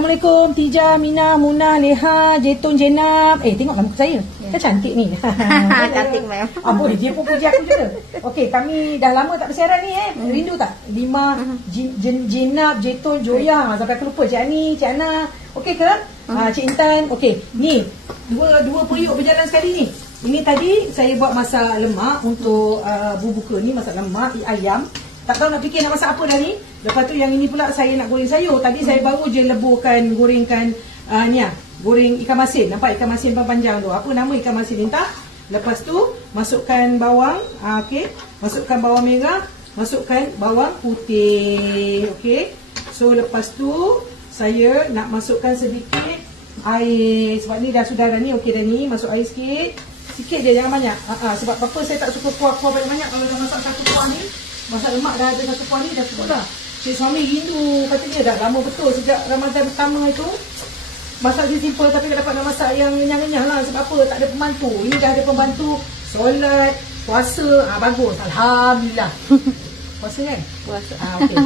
Assalamualaikum Tija, Mina, Muna, Leha, Jetun, Jenab. Tengoklah muka saya. Kan cantik ni. Cantik ma'am. Boleh dia pun puji aku juga. Okey, kami dah lama tak bersiaran ni Rindu tak? Lima, Jenab, Jetun, Joya. Sampai aku lupa Cik Ani, Cik Ana. Okey ke? Cik Intan. Okey, ni dua periuk berjalan sekali ni. Ini tadi saya buat masak lemak untuk berbuka ni, masak lemak ayam. Tak tahu nak fikir nak masak apa dah ni. Lepas tu yang ini pula saya nak goreng sayur. Tadi saya baru je leburkan, gorengkan goreng ikan masin. Nampak ikan masin panjang tu. Apa nama ikan masin ni tak? Lepas tu masukkan bawang, okey. Masukkan bawang merah, masukkan bawang putih. Okey. So lepas tu saya nak masukkan sedikit air. Sebab ni dah sudah dah ni, okey dah ni. Masuk air sikit. Sikit je, jangan banyak. Sebab apa saya tak suka kuah-kuah banyak-banyak kalau dah masak satu kuah ni. Masak lemak dah ada satu kuah ni dah cukup dah. Cik suami rindu, katanya dah lama betul sejak Ramadan pertama itu. Masak je simple tapi tak dapat nak masak yang renyah-renyah lah. Sebab apa? Tak ada pembantu. Ini dah ada pembantu. Solat, puasa, bagus. Alhamdulillah. Puasa kan? Puasa. Okey.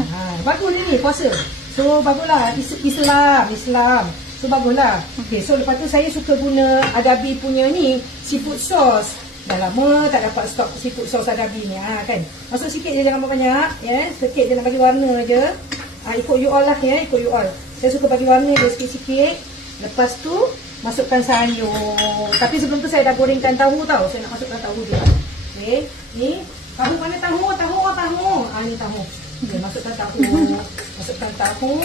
Bagus ni puasa. So baguslah. Islam. So baguslah. Okey, so lepas tu saya suka guna Adabi punya ni seafood sauce. Dah lama tak dapat stok seafood sauce Adabi ni kan. Masuk sikit je, jangan banyak ya. Sikit je nak bagi warna je. Ikut you all lah ya, ikut you all. Saya suka bagi warna je sikit-sikit. Lepas tu masukkan sayur. Tapi sebelum tu saya dah gorengkan tahu tau. Saya nak masukkan tahu dia. Okey, ni tahu mana tahu? Ni tahu. Okey, masukkan tahu. Masukkan tahu.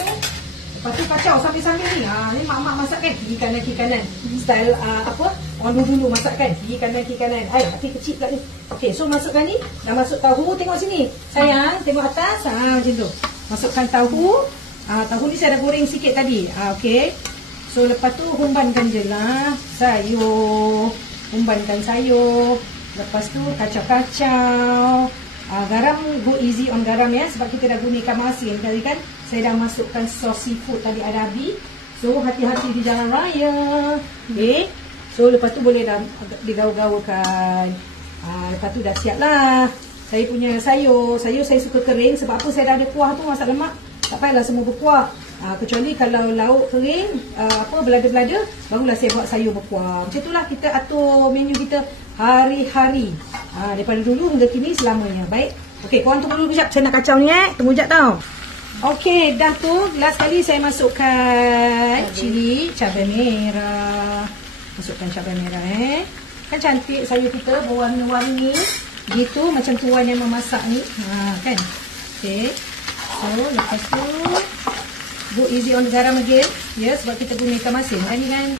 Lepas tu kacau sambil-sambil ni. Ni mak-mak masak kan kiri kanan. Style orang dulu masak kan kiri kanan. Hati kecil pula ni. Okey, so masukkan ni. Dah masuk tahu, tengok sini. Sayang, tengok atas. Macam tu. Masukkan tahu. Tahu ni saya dah goreng sikit tadi. Okey. So lepas tu humbankan je lah sayur. Lepas tu kacau-kacau. Garam, go easy on garam ya. Sebab kita dah guna ikan masin tadi kan. Saya dah masukkan sos seafood tadi Adabi. So hati-hati di jalan raya. Okay. So lepas tu boleh dah digaul-gaulkan. Lepas tu dah siap lah. Saya punya sayur. Sayur saya suka kering. Sebab apa? Saya dah ada kuah tu masak lemak. Tak payahlah semua berkuah. Kecuali kalau lauk kering, belada-belada, barulah saya buat sayur berkuah. Macam itulah kita atur menu kita hari-hari. Daripada dulu hingga kini selamanya. Baik. Okey, korang tunggu dulu sekejap. Saya nak kacau ni Tunggu sekejap tau. Okey, dah tu. Last kali saya masukkan cili, cabai merah. Masukkan cabai merah Kan cantik sayur kita berwarna-warni. Gitu macam tuan yang memasak ni. Kan? Okey. So, lepas tu go easy on garam again. Ya, sebab kita guna ikan masin kan ni kan.